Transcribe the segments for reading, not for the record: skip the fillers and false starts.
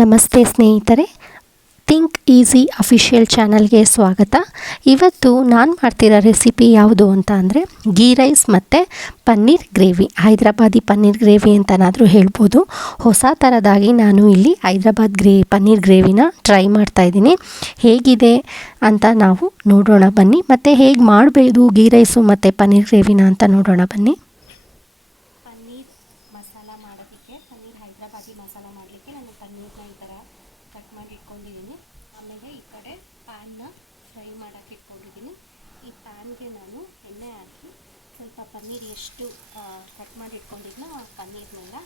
ನಮಸ್ತೆ ಸ್ನೇಹಿತರೆ, think easy official ಚಾನಲ್ಗೆ ಸ್ವಾಗತ. ಇವತ್ತು ನಾನು ಮಾಡ್ತಿರೋ ರೆಸಿಪಿ ಯಾವುದು ಅಂತ ಅಂದರೆ ಗೀ ರೈಸ್ ಮತ್ತು ಪನ್ನೀರ್ ಗ್ರೇವಿ, ಹೈದ್ರಾಬಾದಿ ಪನ್ನೀರ್ ಗ್ರೇವಿ ಅಂತನಾದರೂ ಹೇಳ್ಬೋದು. ಹೊಸ ಥರದಾಗಿ ನಾನು ಇಲ್ಲಿ ಪನ್ನೀರ್ ಗ್ರೇವಿನ ಟ್ರೈ ಮಾಡ್ತಾಯಿದ್ದೀನಿ. ಹೇಗಿದೆ ಅಂತ ನಾವು ನೋಡೋಣ ಬನ್ನಿ, ಮತ್ತು ಹೇಗೆ ಮಾಡಬೇಕು ಗೀ ರೈಸು ಮತ್ತು ಪನ್ನೀರ್ ಗ್ರೇವಿನ ಅಂತ ನೋಡೋಣ ಬನ್ನಿ. ಪನ್ನೀರ್ ಮಸಾಲ ಮಾಡೋದಕ್ಕೆ, ಪನ್ನೀರ್ ಹೈದ್ರಾಬಾದಿ ಮಸಾಲ ಮಾಡಲಿಕ್ಕೆ ನಾನು ಪನ್ನೀರ್ನ ಈ ಥರ ಕಟ್ ಮಾಡಿ ಇಟ್ಕೊಂಡಿದ್ದೀನಿ. ಆಮೇಲೆ ಈ ಕಡೆ ಪ್ಯಾನ್ನ ಫ್ರೈ ಮಾಡೋಕ್ಕೆ ಇಟ್ಕೊಂಡಿದ್ದೀನಿ. ಈ ಪ್ಯಾನ್ಗೆ ನಾನು ಎಣ್ಣೆ ಹಾಕಿ ಸ್ವಲ್ಪ ಪನ್ನೀರ್ ಎಷ್ಟು ಕಟ್ ಮಾಡಿ ಇಟ್ಕೊಂಡಿದ್ನೋ ಆ ಪನ್ನೀರ್ನೆಲ್ಲ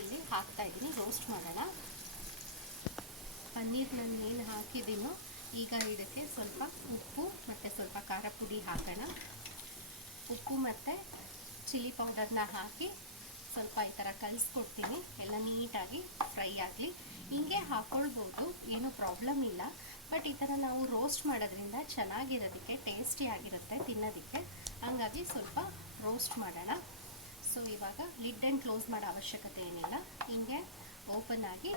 ಇಲ್ಲಿ ಹಾಕ್ತಾಯಿದ್ದೀನಿ. ರೋಸ್ಟ್ ಮಾಡೋಣ. ಪನ್ನೀರ್ ನಾನು ಏನು ಹಾಕಿದ್ದೀನೋ ಈಗ ಇದಕ್ಕೆ ಸ್ವಲ್ಪ ಉಪ್ಪು ಮತ್ತು ಸ್ವಲ್ಪ ಖಾರ ಪುಡಿ ಹಾಕೋಣ. ಉಪ್ಪು ಮತ್ತು ಚಿಲ್ಲಿ ಪೌಡರ್ನ ಹಾಕಿ ಸ್ವಲ್ಪ ಈ ಥರ ಕಲಿಸ್ಕೊಡ್ತೀನಿ. ಎಲ್ಲ ನೀಟಾಗಿ ಫ್ರೈ ಆಗಲಿ. ಹಿಂಗೆ ಹಾಕ್ಕೊಳ್ಬೋದು, ಏನೂ ಪ್ರಾಬ್ಲಮ್ ಇಲ್ಲ. ಬಟ್ ಈ ಥರ ನಾವು ರೋಸ್ಟ್ ಮಾಡೋದ್ರಿಂದ ಚೆನ್ನಾಗಿರೋದಕ್ಕೆ, ಟೇಸ್ಟಿಯಾಗಿರುತ್ತೆ ತಿನ್ನೋದಕ್ಕೆ. ಹಂಗಾಗಿ ಸ್ವಲ್ಪ ರೋಸ್ಟ್ ಮಾಡೋಣ. ಸೊ ಇವಾಗ ಲಿಡ್ ಆ್ಯಂಡ್ ಕ್ಲೋಸ್ ಮಾಡೋ ಅವಶ್ಯಕತೆ ಏನಿಲ್ಲ. ಹಿಂಗೆ ಓಪನ್ ಆಗಿ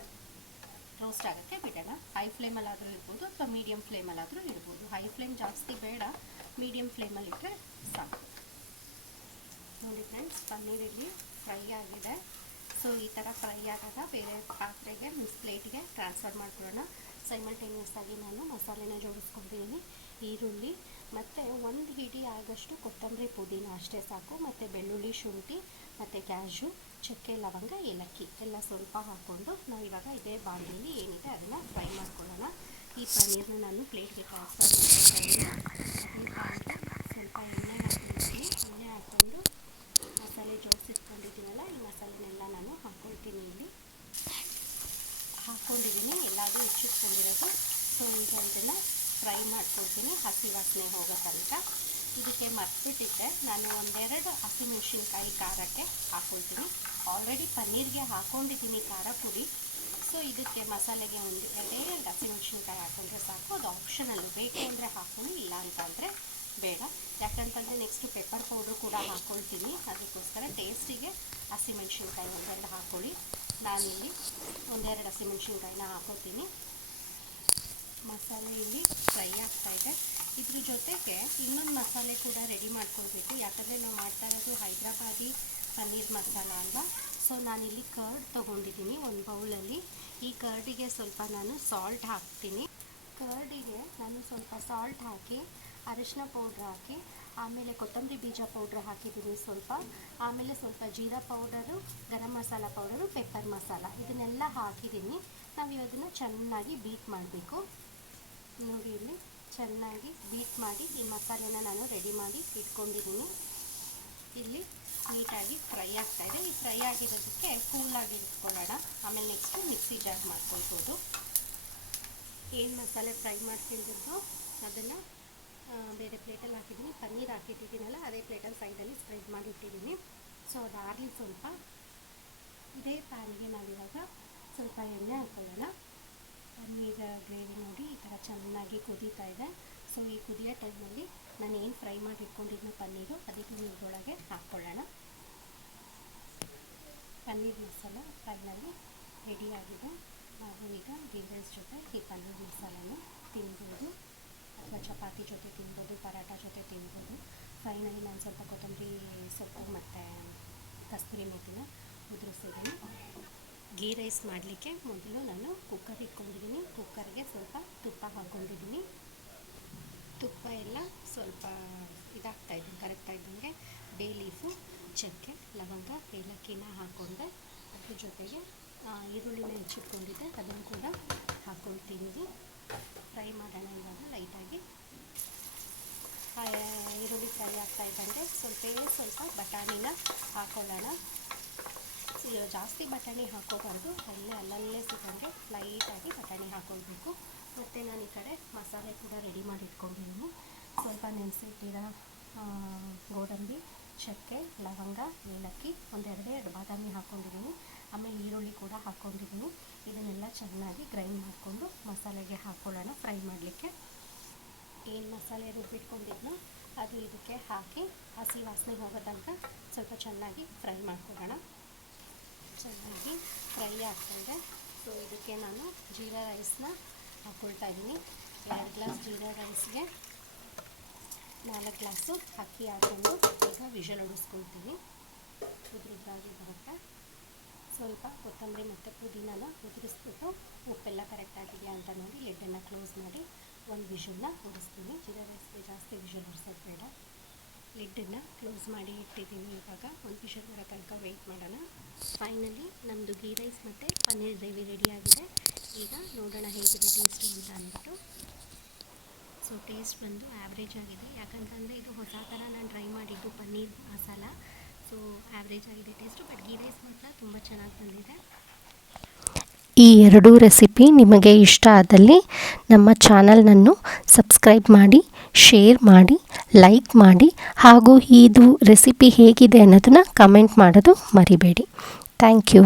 ರೋಸ್ಟ್ ಆಗೋಕ್ಕೆ ಬಿಡೋಣ. ಹೈ ಫ್ಲೇಮಲ್ಲಾದರೂ ಇರ್ಬೋದು ಅಥವಾ ಮೀಡಿಯಮ್ ಫ್ಲೇಮಲ್ಲಾದರೂ ಇರ್ಬೋದು. ಹೈ ಫ್ಲೇಮ್ ಜಾಸ್ತಿ ಬೇಡ, ಮೀಡಿಯಮ್ ಫ್ಲೇಮಲ್ಲಿಟ್ಟರೆ ಸಾಕು. ನೋಡಿ ಫ್ರೆಂಡ್ಸ್, ಪನ್ನೀರ್ ಇಲ್ಲಿ ಫ್ರೈ ಆಗಿದೆ. ಸೊ ಈ ಥರ ಫ್ರೈ ಆದಾಗ ಬೇರೆ ಪಾತ್ರೆಗೆ ಪ್ಲೇಟ್ಗೆ ಟ್ರಾನ್ಸ್ಫರ್ ಮಾಡ್ಕೊಳ್ಳೋಣ. ಸೈಮಲ್ಟೇನಿಯಸ್ ಆಗಿ ನಾನು ಮಸಾಲೆನ ಜೋಡಿಸ್ಕೊಂಡಿದ್ದೀನಿ. ಈರುಳ್ಳಿ ಮತ್ತು ಒಂದು ಹಿಡಿ ಆಗಷ್ಟು ಕೊತ್ತಂಬರಿ ಪುದೀನ ಅಷ್ಟೇ ಸಾಕು. ಮತ್ತು ಬೆಳ್ಳುಳ್ಳಿ, ಶುಂಠಿ ಮತ್ತು ಕ್ಯಾಶು, ಚಕ್ಕೆ, ಲವಂಗ, ಏಲಕ್ಕಿ ಎಲ್ಲ ಸ್ವಲ್ಪ ಹಾಕ್ಕೊಂಡು ನಾವು ಇವಾಗ ಇದೇ ಬಾಣಲೆಯಲ್ಲಿ ಏನಿದೆ ಅದನ್ನು ಫ್ರೈ ಮಾಡ್ಕೊಳ್ಳೋಣ. ಈ ಪನ್ನೀರ್ನ ನಾನು ಪ್ಲೇಟ್ಗೆ ಟ್ರಾನ್ಸ್ಫರ್ ಮಾಡ್ತೀನಿ. ಸ್ವಲ್ಪ ಎಣ್ಣೆ ಹಾಕ್ಕೊಂಡಿದ್ದೀನಿ. ಎಣ್ಣೆ ಹಾಕ್ಕೊಂಡು ಮಸಾಲೆ ಜೋಡಿಸಿಟ್ಕೊಂಡಿದ್ದೀನಲ್ಲ, ಈ ಮಸಾಲೆನೆಲ್ಲ ನಾನು ಹಾಕ್ಕೊಳ್ತೀನಿ. ಇಲ್ಲಿ ಹಾಕ್ಕೊಂಡಿದ್ದೀನಿ, ಎಲ್ಲದೂ ಹೆಚ್ಚಿಟ್ಕೊಂಡಿರೋದು. ಸೊ ಈಗ ಇದನ್ನು ಫ್ರೈ ಮಾಡ್ಕೊಳ್ತೀನಿ ಹಸಿ ವಾಸನೆ ಹೋಗೋ ತನಕ. ಇದಕ್ಕೆ ಮರ್ತ್ಬಿಟ್ಟಿದ್ದೆ, ನಾನು ಒಂದೆರಡು ಹಸಿಮೆಣ್ಸಿನ್ಕಾಯಿ ಖಾರಕ್ಕೆ ಹಾಕ್ಕೊಳ್ತೀನಿ. ಆಲ್ರೆಡಿ ಪನ್ನೀರ್ಗೆ ಹಾಕ್ಕೊಂಡಿದ್ದೀನಿ ಖಾರ ಪುಡಿ. ಸೊ ಇದಕ್ಕೆ ಮಸಾಲೆಗೆ ಎರಡು ಹಸಿಮೆಣ್ಸಿನ್ಕಾಯಿ ಹಾಕ್ಕೊಂಡ್ರೆ ಸಾಕು. ಅದು ಆಪ್ಷನಲ್ಲು, ಬೇಕು ಅಂದರೆ ಹಾಕ್ಕೊಂಡು, ಇಲ್ಲ ಅಂತಂದರೆ ಬೇಡ. ಯಾಕಂತಂದರೆ ನೆಕ್ಸ್ಟು ಪೆಪ್ಪರ್ ಪೌಡ್ರು ಕೂಡ ಹಾಕ್ಕೊಳ್ತೀನಿ. ಅದಕ್ಕೋಸ್ಕರ ಟೇಸ್ಟಿಗೆ ಹಸಿಮೆಣ್ಸಿನ್ಕಾಯಿ ಒಂದೆರಡು ಹಾಕ್ಕೊಳ್ಳಿ. ನಾನಿಲ್ಲಿ ಒಂದೆರಡು ಹಸಿಮೆಣ್ಸಿನ್ಕಾಯಿನ ಹಾಕ್ಕೊತೀನಿ. ಮಸಾಲೆ ಇಲ್ಲಿ ಫ್ರೈ ಆಗ್ತಾಯಿದೆ. ಇದ್ರ ಜೊತೆಗೆ ಇನ್ನೊಂದು ಮಸಾಲೆ ಕೂಡ ರೆಡಿ ಮಾಡ್ಕೊಳ್ಬೇಕು. ಯಾಕಂದರೆ ನಾವು ಮಾಡ್ತಾ ಇರೋದು ಹೈದ್ರಾಬಾದಿ ಪನ್ನೀರ್ ಮಸಾಲ ಅಲ್ವಾ. ಸೊ ನಾನಿಲ್ಲಿ ಕರ್ಡ್ ತೊಗೊಂಡಿದ್ದೀನಿ ಒಂದು ಬೌಲಲ್ಲಿ. ಈ ಕರ್ಡಿಗೆ ಸ್ವಲ್ಪ ನಾನು ಸಾಲ್ಟ್ ಹಾಕ್ತೀನಿ. ಕರ್ಡಿಗೆ ನಾನು ಸ್ವಲ್ಪ ಸಾಲ್ಟ್ ಹಾಕಿ, ಅರಿಶಿನ ಪೌಡ್ರ್ ಹಾಕಿ, ಆಮೇಲೆ ಕೊತ್ತಂಬರಿ ಬೀಜ ಪೌಡ್ರ್ ಹಾಕಿದ್ದೀನಿ ಸ್ವಲ್ಪ. ಆಮೇಲೆ ಸ್ವಲ್ಪ jeera powder, garam masala powder, pepper masala ಇದನ್ನೆಲ್ಲ ಹಾಕಿದ್ದೀನಿ. ನಾವು ಅದನ್ನು ಚೆನ್ನಾಗಿ ಬೀಟ್ ಮಾಡಬೇಕು. ನೋಡಿ ಇಲ್ಲಿ ಚೆನ್ನಾಗಿ ಬೀಟ್ ಮಾಡಿ ಈ ಮಸಾಲೆನ ನಾನು ರೆಡಿ ಮಾಡಿ ಇಟ್ಕೊಂಡಿದ್ದೀನಿ. ಇಲ್ಲಿ ನೀಟಾಗಿ ಫ್ರೈ ಆಗ್ತಾಯಿದೆ. ಈ ಫ್ರೈ ಆಗಿರೋದಕ್ಕೆ ಕೂಲಾಗಿ ಇಟ್ಕೊಳ್ಳೋಣ. ಆಮೇಲೆ ನೆಕ್ಸ್ಟು ಮಿಕ್ಸಿ ಜಾರ್ ಮಾಡ್ಕೊಳ್ಬೋದು. ಏನು ಮಸಾಲೆ ಫ್ರೈ ಮಾಡ್ತಿದ್ದು ಅದನ್ನು ಬೇರೆ ಪ್ಲೇಟಲ್ಲಿ ಹಾಕಿದ್ದೀನಿ. ಪನ್ನೀರ್ ಹಾಕಿಟ್ಟಿದ್ದೀನಲ್ಲ, ಅದೇ ಪ್ಲೇಟಲ್ಲಿ ಸೈಡಲ್ಲಿ ಸ್ಪ್ರೆಡ್ ಮಾಡಿ ಇಟ್ಟಿದ್ದೀನಿ. ಸೊ ಅದಾಗಲಿ ಸ್ವಲ್ಪ. ಇದೇ ಪ್ಯಾನ್ಗೆ ನಾವಿವಾಗ ಸ್ವಲ್ಪ ಎಣ್ಣೆ ಹಾಕ್ಕೊಳ್ಳೋಣ. ಪನ್ನೀರ್ ಗ್ರೇವಿ ನೋಡಿ ಈ ಥರ ಚೆನ್ನಾಗಿ ಕುದೀತಾ ಇದೆ. ಸೊ ಈ ಕುದಿಯೋ ಟೈಮಲ್ಲಿ ನಾನು ಏನು ಫ್ರೈ ಮಾಡಿ ಇಟ್ಕೊಂಡಿದ್ದ ಪನ್ನೀರು ಅದಕ್ಕೆ ನೀರೊಳಗೆ ಹಾಕ್ಕೊಳ್ಳೋಣ. ಪನ್ನೀರ್ ಮಸಾಲ ಫೈನಲಿ ರೆಡಿಯಾಗಿದೆ. ನಾವು ಈಗ ಗೀ ರೈಸ್ ಜೊತೆ ಈ ಪನ್ನೀರ್ ಮಸಾಲನ ತಿನ್ಬೋದು, ಅಥವಾ ಚಪಾತಿ ಜೊತೆ ತಿನ್ಬೋದು, ಪರಾಟ ಜೊತೆ ತಿನ್ಬೋದು. ಫೈನಲಿ ನಾನು ಸ್ವಲ್ಪ ಕೊತ್ತಂಬರಿ ಸೊಪ್ಪು ಮತ್ತು ಕಸ್ತೂರಿ ಮೆಥಿನ ಉದುರಿಸಿದ್ದೀನಿ. ಗೀ ರೈಸ್ ಮಾಡಲಿಕ್ಕೆ ಮೊದಲು ನಾನು ಕುಕ್ಕರ್ ಇಟ್ಕೊಂಡಿದ್ದೀನಿ. ಕುಕ್ಕರ್ಗೆ ಸ್ವಲ್ಪ ತುಪ್ಪ ಹಾಕ್ಕೊಂಡಿದ್ದೀನಿ. ತುಪ್ಪ ಎಲ್ಲ ಸ್ವಲ್ಪ ಇದಾಗ್ತಾಯಿದ್ದೀನಿ, ಕರೆಕ್ಟ್ ಇದ್ದಂಗೆ ಬೇ ಲೀಫು, ಚಕ್ಕೆ, ಲವಂಗ, ಏಲಕ್ಕಿನ ಹಾಕ್ಕೊಂಡೆ. ಅದ್ರ ಜೊತೆಗೆ ಈರುಳ್ಳಿನ ಹೆಚ್ಚಿಟ್ಕೊಂಡಿದ್ದೆ, ಅದನ್ನು ಕೂಡ ಹಾಕ್ಕೊಳ್ತೀನಿ. ಫ್ರೈ ಮಾಡೋಣ ಇವಾಗ ಲೈಟಾಗಿ. ಈರುಳ್ಳಿ ಫ್ರೈ ಆಗ್ತಾ ಇದ್ದಂಗೆ ಸ್ವಲ್ಪ ಬಟಾಣಿನ ಹಾಕ್ಕೊಳ್ಳೋಣ. ಜಾಸ್ತಿ ಬಟಾಣಿ ಹಾಕ್ಕೋಬಾರ್ದು, ಅಲ್ಲಲ್ಲೇ ಸಿಕ್ಕಂಗೆ ಲೈಟಾಗಿ ಬಟಾಣಿ ಹಾಕ್ಕೊಳ್ಬೇಕು. ಮತ್ತು ನಾನು ಈ ಕಡೆ ಮಸಾಲೆ ಕೂಡ ರೆಡಿ ಮಾಡಿ ಇಟ್ಕೊಂಡಿದ್ದೀನಿ. ಸ್ವಲ್ಪ ನೆನೆಸಿಟ್ಟಿರೋ ಗೋಡಂಬಿ, ಚಕ್ಕೆ, ಲವಂಗ, ಏಲಕ್ಕಿ, ಒಂದೆರಡು ಬಾದಾಮಿ ಹಾಕ್ಕೊಂಡಿದ್ದೀನಿ. ಆಮೇಲೆ ಈರುಳ್ಳಿ ಕೂಡ ಹಾಕ್ಕೊಂಡಿದ್ದೀನಿ. ಇದನ್ನೆಲ್ಲ ಚೆನ್ನಾಗಿ ಗ್ರೈಂಡ್ ಮಾಡಿಕೊಂಡು ಮಸಾಲೆಗೆ ಹಾಕ್ಕೊಳ್ಳೋಣ. ಫ್ರೈ ಮಾಡಲಿಕ್ಕೆ ಏನು ಮಸಾಲೆ ರುಬ್ಬಿಟ್ಕೊಂಡಿದ್ನೋ ಅದು ಇದಕ್ಕೆ ಹಾಕಿ ಹಸಿ ವಾಸನೆ ಹೋಗೋ ತನಕ ಸ್ವಲ್ಪ ಚೆನ್ನಾಗಿ ಫ್ರೈ ಮಾಡ್ಕೊಳ್ಳೋಣ. ಚೆನ್ನಾಗಿ ಫ್ರೈ ಆಗ್ತಾಯಿದೆ. ಸೊ ಇದಕ್ಕೆ ನಾನು ಜೀರಾ ರೈಸ್ನ ಹಾಕ್ಕೊಳ್ತಾ ಇದ್ದೀನಿ. 2 ಗ್ಲಾಸ್ ಜೀರಾ ರೈಸ್ಗೆ 4 ಗ್ಲಾಸು ಅಕ್ಕಿ ಹಾಕ್ಕೊಂಡು ಈಗ ವಿಷಲ್ ಹೊಡಿಸ್ಕೊಳ್ತೀನಿ. ಉದುರುದ್ರಾಗಿ ಬರುತ್ತೆ. ಸ್ವಲ್ಪ ಕೊತ್ತಂಬರಿ ಮತ್ತು ಪುದೀನಾನ ಉದುರಿಸ್ಬಿಟ್ಟು ಉಪ್ಪೆಲ್ಲ ಕರೆಕ್ಟಾಗಿದೆಯಾ ಅಂತ ನೋಡಿ ಲಿಡ್ಡನ್ನು ಕ್ಲೋಸ್ ಮಾಡಿ ಒಂದು ವಿಷಲ್ನ ಹೊಡಿಸ್ತೀನಿ. ಜೀರಾ ರೈಸ್ಗೆ ಜಾಸ್ತಿ ವಿಷಲ್ ಹೊಡಿಸೋದು ಬೇಡ. ಲಿಡ್ಡನ್ನು ಕ್ಲೋಸ್ ಮಾಡಿ ಇಟ್ಟಿದ್ದೀನಿ. ಇವಾಗ ಒಂದು ವಿಷಲ್ ಬರೋ ತನಕ ವೆಯ್ಟ್ ಮಾಡೋಣ. ಫೈನಲಿ ನಮ್ಮದು ಗೀ ರೈಸ್ ಮತ್ತು ಪನ್ನೀರ್ ಗ್ರೇವಿ ರೆಡಿಯಾಗಿದೆ. ಈಗ ನೋಡೋಣ ಹೇಗಿದೆ ಟೇಸ್ಟು ಅಂತ ಅಂದ್ಬಿಟ್ಟು. ಸೊ ಟೇಸ್ಟ್ ಬಂದು ಆ್ಯಾವ್ರೇಜ್ ಆಗಿದೆ, ಯಾಕಂತಂದರೆ ಇದು ಹೊಸ ಥರ ನಾನು ಟ್ರೈ ಮಾಡಿದ್ದು ಪನ್ನೀರ್ ಮಸಾಲ. ಸೊ ಆ್ಯಾವ್ರೇಜ್ ಆಗಿದೆ ಟೇಸ್ಟು, ಬಟ್ ಗೀ ರೈಸ್ ಮಾತ್ರ ತುಂಬ ಚೆನ್ನಾಗಿ ಬಂದಿದೆ. ಈ ಎರಡೂ ರೆಸಿಪಿ ನಿಮಗೆ ಇಷ್ಟ ಆದಲ್ಲಿ ನಮ್ಮ ಚಾನಲ್ನನ್ನು ಸಬ್ಸ್ಕ್ರೈಬ್ ಮಾಡಿ, ಶೇರ್ ಮಾಡಿ, ಲೈಕ್ ಮಾಡಿ, ಹಾಗೂ ಇದು ರೆಸಿಪಿ ಹೇಗಿದೆ ಅನ್ನೋದನ್ನು ಕಮೆಂಟ್ ಮಾಡೋದು ಮರಿಬೇಡಿ. Thank you.